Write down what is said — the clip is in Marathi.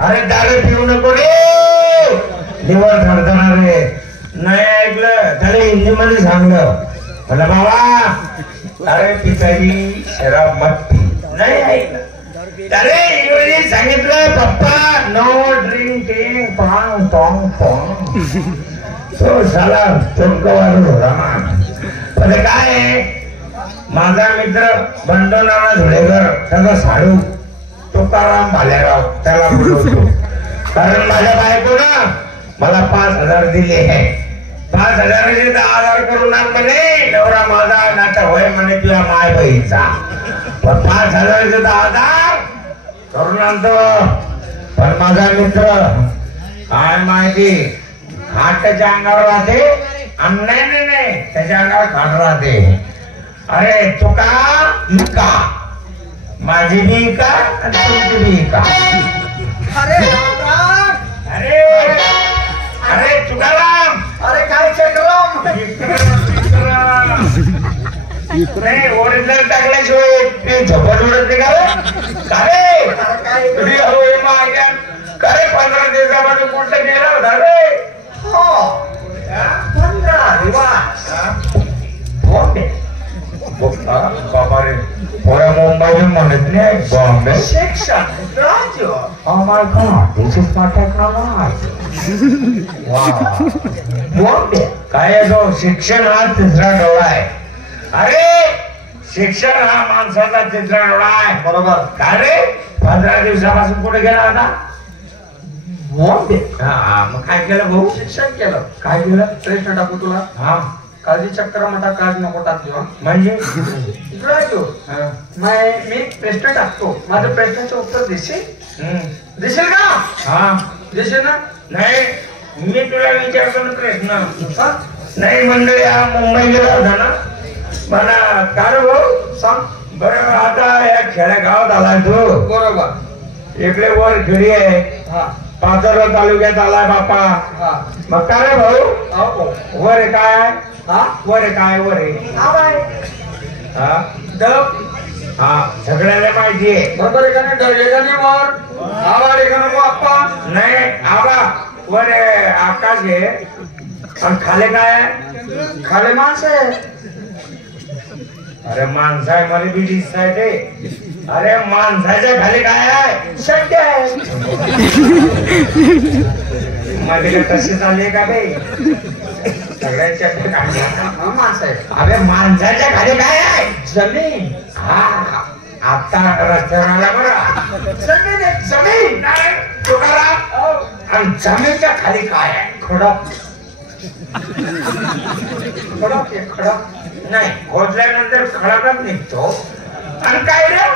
अरे दारू पिऊ नको रे, लिव्हर थरथरणार रे. नाही ऐकलं त्याला हिंदी मध्ये सांगलं, म्हणलं बाबा अरे पिताजी शराब मत पी. नाही ऐकलं त्याला इंग्रजी सांगितलं, पप्पा नो ड्रिंकिंग पांग पांग पांग. तो साला चोरक वाढत होता ना. पण काय माझा मित्र बंडो नाना धुळेकर, त्याचा साडू तुकाराम भालेराव, त्याला बोलवतो. कारण माझ्या बायकोनं मला 5,000 दिले आहे. 5,000चे 10,000 करून आण म्हणे, नवरा माझा नाता होय म्हणे तुझ्या माय बहीणचा. पण 5,000चे 10,000 करून आणतो. पण माझा मित्र काय माहिती हाताच्या अंगावर राहते आणि नाही त्याच्या अंगावर खाट राहते. अरे तुका इका, माझी बी इका आणि तुमची बी इका. अरे अरे अरे तुकाराम, अरे काय चक्रम नाही ओरिजिनल टाकल्याशिवाय ते झोपट उडत नाही का रे? काय 15 दिवसामध्ये कुठं गेला होता रे? हो 15 दिवस बॉम्बे. बाबा रे पुऱ्या मुंबई म्हणत नाही बॉम्बे. शिक्षण Raju. Oh my God, this is my technology. Wow. Bombay काय जो शिक्षण हा तिसरा डोळा आहे. अरे शिक्षण हा माणसाचा तिसरा डोळा आहे. बरोबर. काय रे 15 दिवसापासून कुठे गेला होता? बॉम्बे. हा मग काय केलं भाऊ? शिक्षण केलं. काय केलं? प्रश्न टाकू तुला. हा काळजी चक्र मोठा काळजी नको टाकू. म्हणजे राजू मी प्रश्न टाकतो, माझ्या प्रश्नाचं उत्तर देशील का? हा देशील ना? नाही मी तुला विचारतो ना प्रश्न. नाही मंडळी हा मुंबई गेला होता ना, मला काय भाऊ सांग बरं. आता या खेड्यागावात आलाय तू. बरोबर. इकडे वर खेडी आहे, हा पाथर्डी तालुक्यात आलाय बापा. हा मग काय रे भाऊ वर आहे काय? हा वर आहे काय? वर आहे आवाय हा डब. हा सगळ्यांना माहिती आहे. बरोबर आहे का नाही? डब एका नाही वर आवाड एका नको आप्पा. नाही आबा वर आहे आकाश आहे आणि खाली काय आहे? खाली माणसं आहे. अरे माणसा आहे मला बी दिसताय ते. अरे माणसाच्या खाली काय आहे? शक्य आहे. मध्ये तशी चालली का बे? सगळ्यांच्या माणसं आहे. अरे माणसाच्या खाली काय आहे? जमीन. हा आता रस्त्यावर आला बरं. जमीन आहे. जमीन नाही तुकाराम. आणि जमीनच्या खाली काय आहे? खडक. खडक आहे खडक. नाही खोदल्यानंतर खडकच निघतो. आणि काय रे